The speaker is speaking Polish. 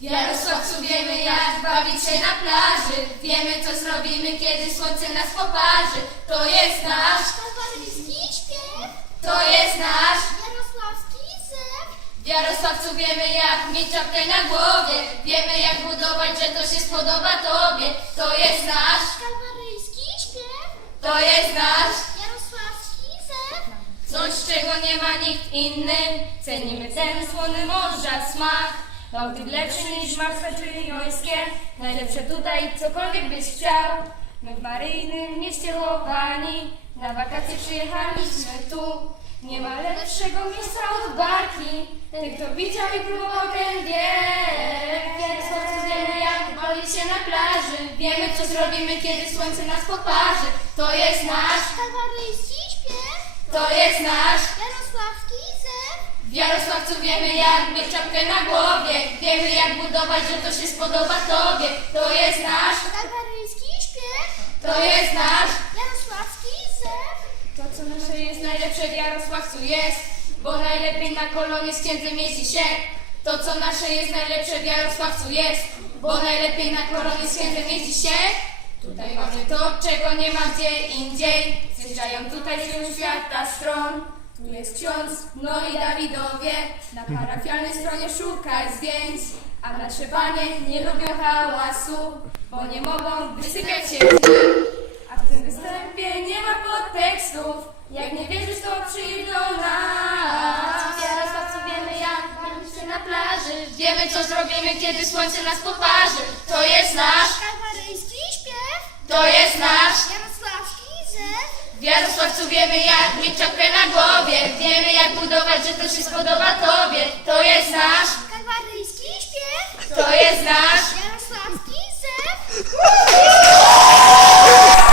Jarosławcu wiemy jak bawić się na plaży. Wiemy co zrobimy kiedy słońce nas poparzy. To jest nasz, Kalwaryjski śpiew, to jest nasz jarosławski zew, W Jarosławcu wiemy jak mieć czapkę na głowie. Wiemy jak budować, że to się spodoba tobie. To jest nasz, kalwaryjski śpiew, to jest nasz jarosławski zew, Coś czego nie ma nikt inny. Cenimy ten słony morza smak Bałtyk lepszy niż Marsa czy Jońskie. Najlepsze tutaj cokolwiek byś chciał. My w maryjnym mieście chowani Na wakacje przyjechaliśmy tu. Nie ma lepszego miejsca od barki. Ten kto widział i próbował ten wie. Jarosławcy wiemy jak bawić się na plaży. Wiemy co zrobimy kiedy słońce nas poparzy. To jest nasz, kalwaryjski śpiew, to jest nasz W Jarosławcu wiemy jak mieć czapkę na głowie. Wiemy jak budować, że to się spodoba tobie. To jest nasz, kalwaryjski śpiew, to jest nasz jarosławski zew, To co nasze jest najlepsze w Jarosławcu jest. Bo najlepiej na kolonie z księdzem jeździ się. To co nasze jest najlepsze w Jarosławcu jest. Bo najlepiej na kolonie z księdzem jeździ się. Tutaj mamy to, czego nie ma gdzie indziej. Zjeżdżają tutaj z świata stron Tu jest ksiądz, no i Dawidowie Na parafialnej stronie szukać zdjęć A nasze panie nie lubią hałasu Bo nie mogą wysypiać nim a w tym występie nie ma podtekstów. Jak nie wierzysz, to przyjdź do nas. W Jarosławcu wiemy jak się na plaży. Wiemy, co zrobimy, kiedy słońce nas poparzy. To jest nasz, śpiew, to jest nasz. W Jarosławcu wiemy, jak mieć czapkę na głowie. Wiemy, jak budować, że to się spodoba tobie.